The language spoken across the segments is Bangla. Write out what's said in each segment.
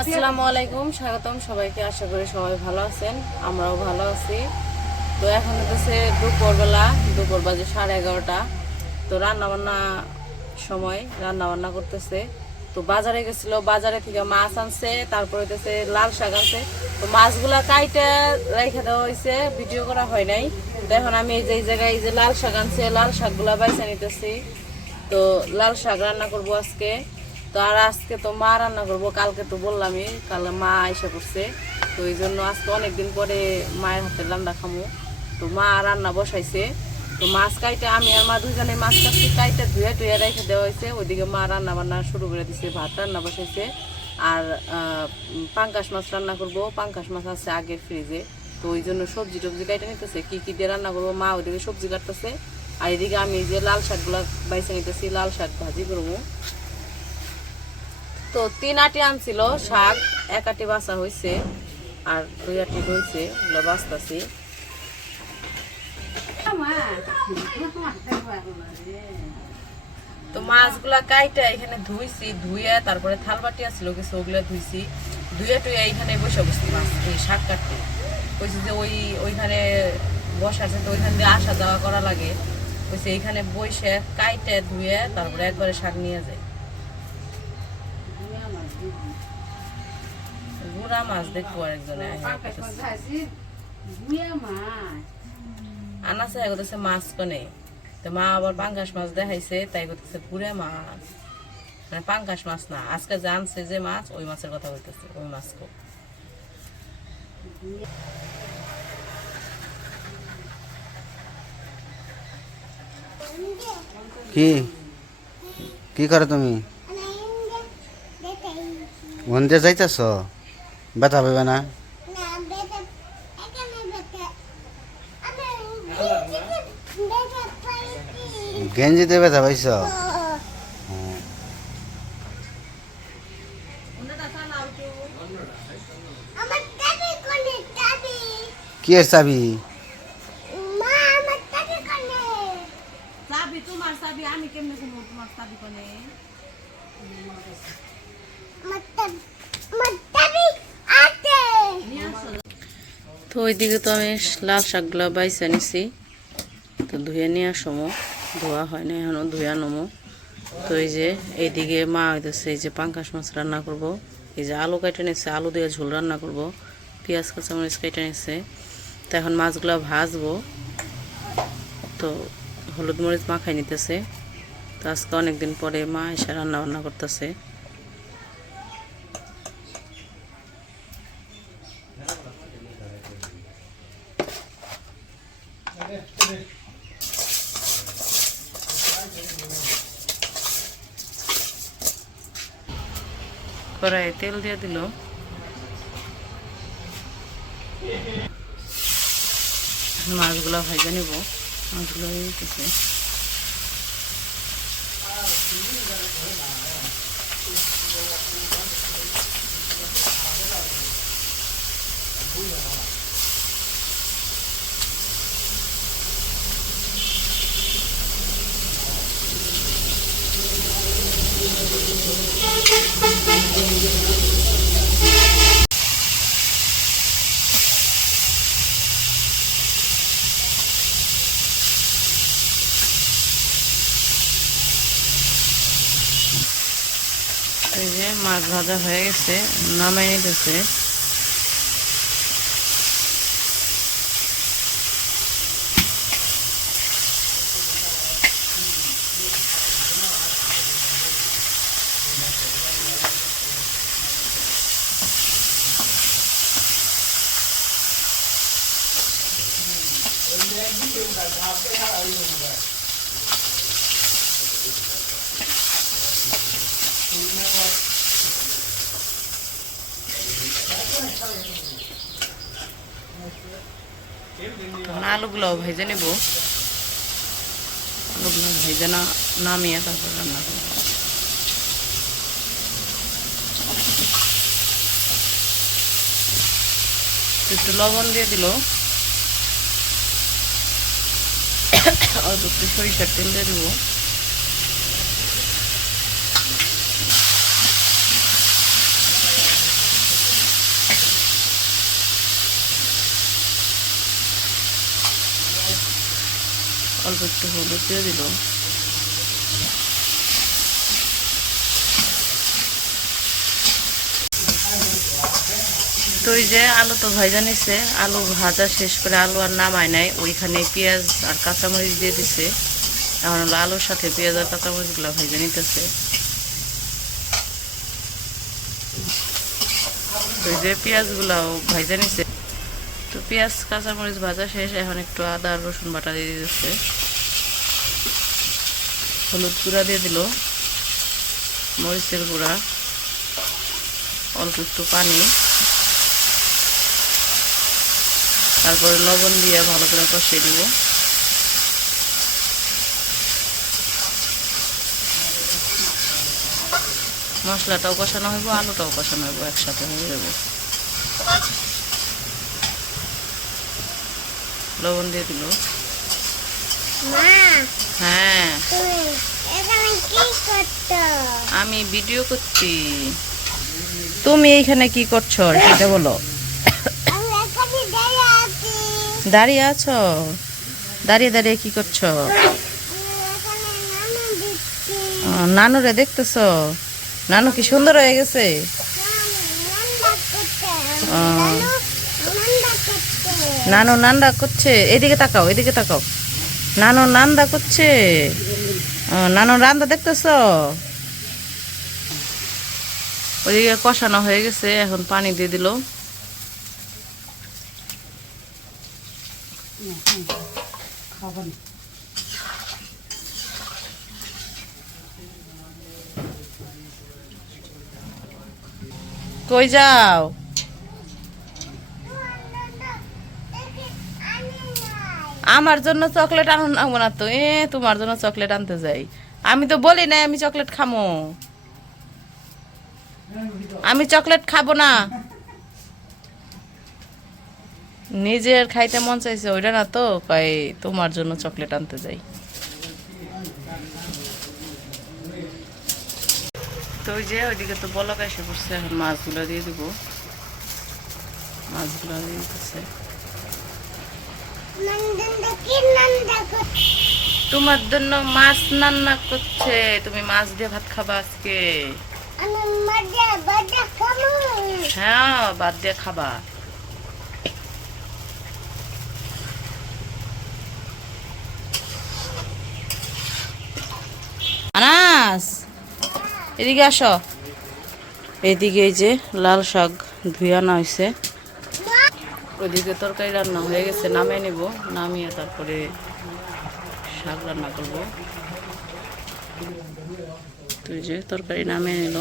আসসালামু আলাইকুম স্বাগতম সবাইকে। আশা করি সবাই ভালো আছেন, আমরাও ভালো আছি। তো এখন হচ্ছে দুপুরবেলা, দুপুর বাজে সাড়ে এগারোটা। তো রান্না বান্না সময়, রান্নাবান্না করতেছে। তো বাজারে গেছিল, বাজারে থেকে মাছ আনছে, তারপরে হচ্ছে লাল শাক আনছে। তো মাছগুলা কাইটে রেখে দেওয়া হয়েছে ভিডিও করা হয় নাই। তো এখন আমি এই যে, এই জায়গায় এই যে লাল শাক আনছে, লাল শাকগুলা বাইছে নিতেছি। তো লাল শাক রান্না করব আজকে। তো আর আজকে তো মা রান্না করব, কালকে তো বললামই, কালকে মা আইসা করছে। তো এই জন্য আজকে অনেকদিন পরে মায়ের হাতে রান্না খামো। তো মা রান্না বসাইছে। তো মাছ কাইটে আমি আর মা দুজনে মাছ কাটছি, কাইটে ধুয়ে টুয়ে রেখে দেওয়া হয়েছে। ওইদিকে মা রান্না বান্না শুরু করে দিছে, ভাত রান্না বসাইছে। আর পাঙ্কাশ মাছ রান্না করব। পাঙ্কাশ মাছ আছে আগের ফ্রিজে। তো ওই জন্য সবজি টবজি কাইটে নিতেছে, কি কি দিয়ে রান্না করব? মা ওইদিকে সবজি কাটতেছে। আর এদিকে আমি যে লাল শাকগুলা বাইছে নিতেছি, লাল শাক ভাজি করব। তো তিন আটি আনছিল, শাক, এক আটি বাসা হয়েছে আর দুই আটি হয়েছে ওগুলো বাঁচতাছি তো মাছগুলা কাইটা এখানে ধুইছি ধুয়ে তারপরে থাল বাটি আসছিল কিছু ওগুলো ধুইছি। ধুয়ে টুয়ে এইখানে বসে বসছি মাছ, এই শাক কাটতে। কইছি যে ওই, ওইখানে বসাছে তো ওইখান দিয়ে আসা যাওয়া করা লাগে। কইছি এইখানে বসে কাইটে ধুয়ে তারপরে একবারে শাক নিয়ে যায় গুড়া মাছ দেখব আরেকজনে আনাছে এগোতেছে মাছ কনে। তো মা আবার পাঙ্গাস মাছ দেখাইছে তাই করতেছে পুরে মাছ। মানে পাঙ্গাস মাছ না আজকে জানছে যে মাছ ওই মাছের কথা বলতেছে ওই মাছ কো। কি? কি করে তুমি? মন্দিরে যাইতেছ? ব্যথা পাবে না? গেঞ্জিতে ব্যথা পাইছ? কি এর চাবি? তোমার চাবি কনে? তো ওইদিকে তো আমি লাল শাকগুলো বাইসে নিছি। তো ধুয়ে নিয়ে আসমো। ধোয়া হয় না এখনও, ধুয়ে নমো। তো এই যে এইদিকে মা হইতেছে, এই যে পাঙ্কাশ মাছ রান্না করব। এই যে আলু কেটে নিচ্ছে আলু দিয়ে ঝোল রান্না করব। পেঁয়াজ, কাঁচামরিচ কেটে নিচ্ছে তো এখন মাছগুলো ভাজবো। তো হলুদ মরিচ মাখাই নিতেছে। তো আজকে অনেকদিন পরে মা এসে রান্না বান্না করতেছে। কড়াইয়ে তেল দিয়ে দিল। মাছগুলো ভাজা নিব। মাছগুলো গেছে। মাছ ভাজা হয়ে গেছে নামাই নিতেছে এখন আলুগুলো ভেজে নেব। আলুগুলো ভেজে না নামিয়ে তারপর রান্না করব। একটু লবণ দিয়ে দিল। অল্প একটু সরিষার তেল দিয়ে দেবো। অল্প একটু হলুদ দিয়ে দিল। তো ওই যে আলু তো ভাজা নিছে, আলু ভাজা শেষ করে আলু আর নামায় নাই, ওইখানে পেঁয়াজ আর কাঁচামরিচ দিয়ে দিছে। এখন হলো আলুর সাথে পেঁয়াজ আর কাঁচামরিচগুলো ভেজে নিতেছে। এই যে পেঁয়াজগুলাও ভাজা নিছে। পেঁয়াজ কাঁচামরিচ ভাজা শেষ, এখন একটু আদা আর রসুন বাটা দিয়ে দিচ্ছে হলুদ গুঁড়া দিয়ে দিল, মরিচের গুঁড়া, অল্প একটু পানি। তারপরে লবণ দিয়ে ভালো করে কষিয়ে দিব মশলাটাও কষানো হইব, আলুটাও কষানো হইব, একসাথে হয়ে যাবে। লবণ দিয়ে দিল। হ্যাঁ। আমি ভিডিও করছি। তুমি এইখানে কি করছ সেটা বলো। দাঁড়িয়ে আছো। দাঁড়িয়ে দাঁড়িয়ে কি করছ? নানুরে দেখতেছ? নানু কি সুন্দর হয়ে গেছে নান্দা করতে ও। নানু নান্দা করতে নানু নান্দা করছে। এদিকে তাকাও এদিকে তাকাও। নানু নান্দা করছে। নানু রান্দা দেখতেছো? ওইদিকে কষানো হয়ে গেছে, এখন পানি দিয়ে দিল। কই যাও? আমার জন্য চকলেট আনব না তো, এ, তোমার জন্য চকলেট আনতে যাই। আমি তো বলি নাই আমি চকলেট খামো। আমি চকলেট খাব না। নিজের খাইতে মন চাইছে, ওইটা না তো, কয়, তোমার জন্য চকলেট আনতে যাই। তো ওই যে ওইদিকে তো বলক এসে পড়ছে, এখন মাছগুলো দিয়ে দিব। মাছগুলো দিয়ে দিতেছে নন্দনদা কি নন্দা করছে তোমার জন্য মাছ রান্না করছে। তুমি মাছ দিয়ে ভাত খাবা আজকে। হ্যাঁ বাদ দিয়ে খাবা। আনাস, এদিকে আসো। এদিকে এই যে লাল শাক ধুয়ে আনা হয়েছে ওইদিকে তরকারি রান্না হয়ে গেছে, নামিয়ে নিব। নামিয়ে তারপরে শাক রান্না করব। তো এই যে তরকারি নামিয়ে নিল।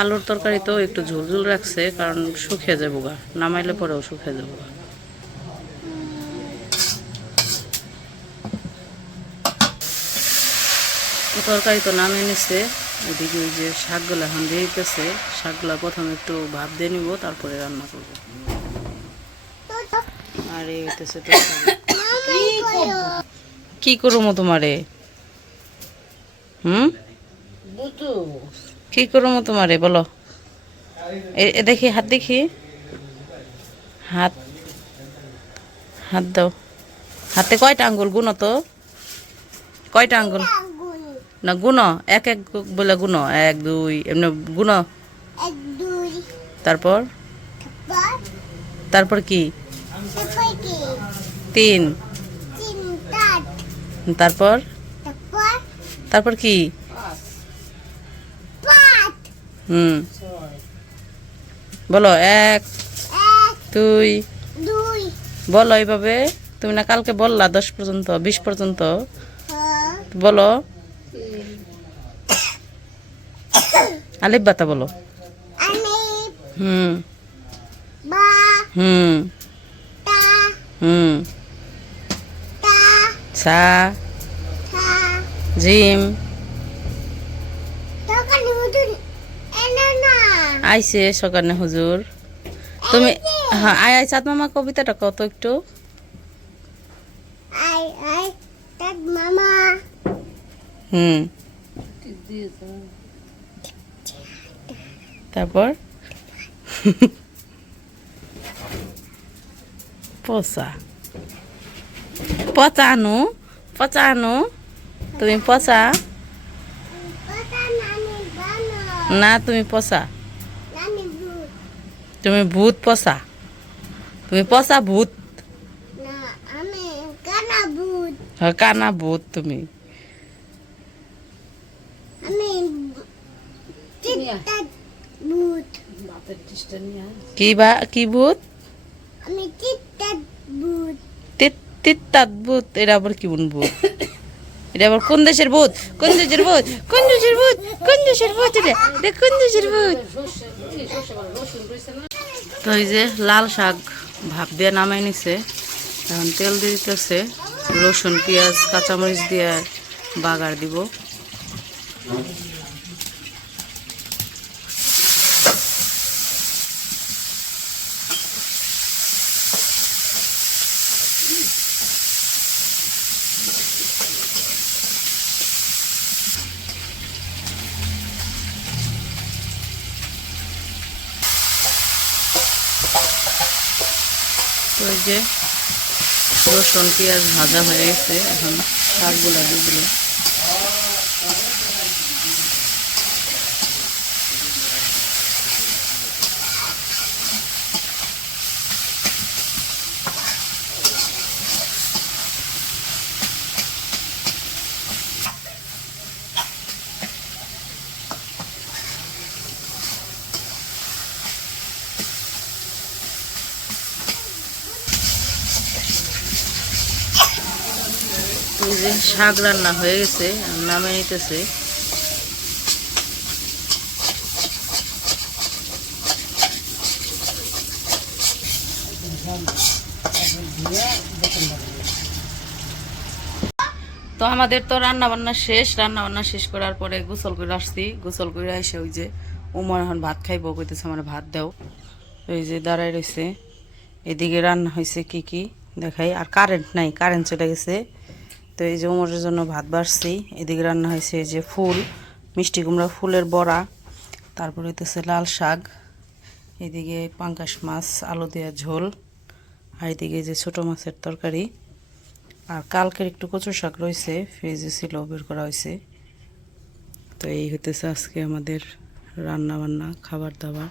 আলুর তরকারি তো একটু ঝোল ঝোল রাখছে, কারণ শুকিয়ে যাব গা। নামাইলে পরেও শুকিয়ে যাব গা। তরকারি তো নামিয়ে নিচ্ছে এদিকে ওই যে শাকগুলো এখন দিতেছে শাকগুলো প্রথমে একটু ভাপ দিয়ে নিব, তারপরে রান্না করব। আর এই তরকারি। কি করব তোমারে? হুম? কি করব তোমারে, বলো। এ- দেখি, হাত দেখি। হাত হাত দাও। হাতে কয়টা আঙ্গুল গুনো তো? কয়টা আঙ্গুল? না গুনো এক এক বলে গুনো এক দুই এমনি দুই। তারপর? তারপর? কি? তিন। তারপর? তারপর? কি? হুম। বলো এক দুই। বলো এইভাবে। তুমি না কালকে বললা দশ পর্যন্ত বিশ পর্যন্ত। হ্যাঁ। বলো। আলিফ বাতা বলো। হুম। হুম। হুম। সা জিম। আইসে সকালে হুজুর। তুমি হ্যাঁ আয় আয় চাঁদ মামা কবিতাটা কত একটু। আই আই তার মামা। হুম। তারপর? পচা। আনু। পচা আনু। তুমি পচা? না তুমি পচা। তুমি ভূত পচা। তুমি পচা ভূত? আমি কানা ভূত হ্যাঁ, তুমি আমি কি বা কি ভূত? আমি চিত্তা ভূত। তিত্তাত ভূত। এটা আবার কি ভূত? এটা আবার কোন দেশের ভূত? কোন দেশের ভূত? কোন দেশের ভূত? কোন দেশের ভূত এটা? এটা কোন দেশের ভূত? তো এই যে লাল শাক ভাপ দিয়ে নামাই নিছে। এখন তেল দিয়ে দিতেছে। রসুন পেঁয়াজ কাঁচামরিচ দিয়ে বাগার দিব। এই যে রসুন পেঁয়াজ ভাজা হয়ে গেছে এখন শাকগুলা দিয়ে দিল এই যে শাক রান্না হয়ে গেছে নামে নিতেছে। তো আমাদের তো রান্না বান্না শেষ রান্না বান্না শেষ করার পরে গোসল করে আসছি। গোসল করে এসে ওই যে উমর এখন ভাত খাইবো, কইতেছে আমার ভাত দাও। ওই যে দাঁড়ায় রয়েছে এদিকে রান্না হয়েছে কি কি? দেখাই, আর কারেন্ট নাই কারেন্ট চলে গেছে। তো এই যে উমরের জন্য ভাত বাড়ছি। এদিকে রান্না হয়েছে এই যে ফুল, মিষ্টি কুমড়া, ফুলের বড়া, তারপরে হইতেছে লাল শাক, এদিকে পাঙ্কাশ মাছ, আলু দেওয়া ঝোল, আর এদিকে যে ছোট মাছের তরকারি, আর কালকের একটু কচু শাক রয়েছে, ফ্রিজে ছিল, বের করা হয়েছে। তো এই হইতেছে আজকে আমাদের রান্না বান্না খাবার দাবার।